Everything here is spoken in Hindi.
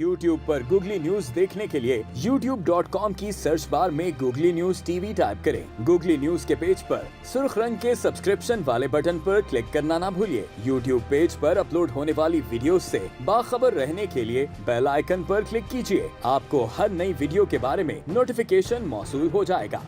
YouTube पर Googly न्यूज देखने के लिए youtube.com की सर्च बार में Googly न्यूज टीवी टाइप करें। Googly न्यूज के पेज पर सुर्ख रंग के सब्सक्रिप्शन वाले बटन पर क्लिक करना ना भूलिए। YouTube पेज पर अपलोड होने वाली वीडियोस से बाखबर रहने के लिए बेल आइकन पर क्लिक कीजिए। आपको हर नई वीडियो के बारे में नोटिफिकेशन मौसूल हो जाएगा।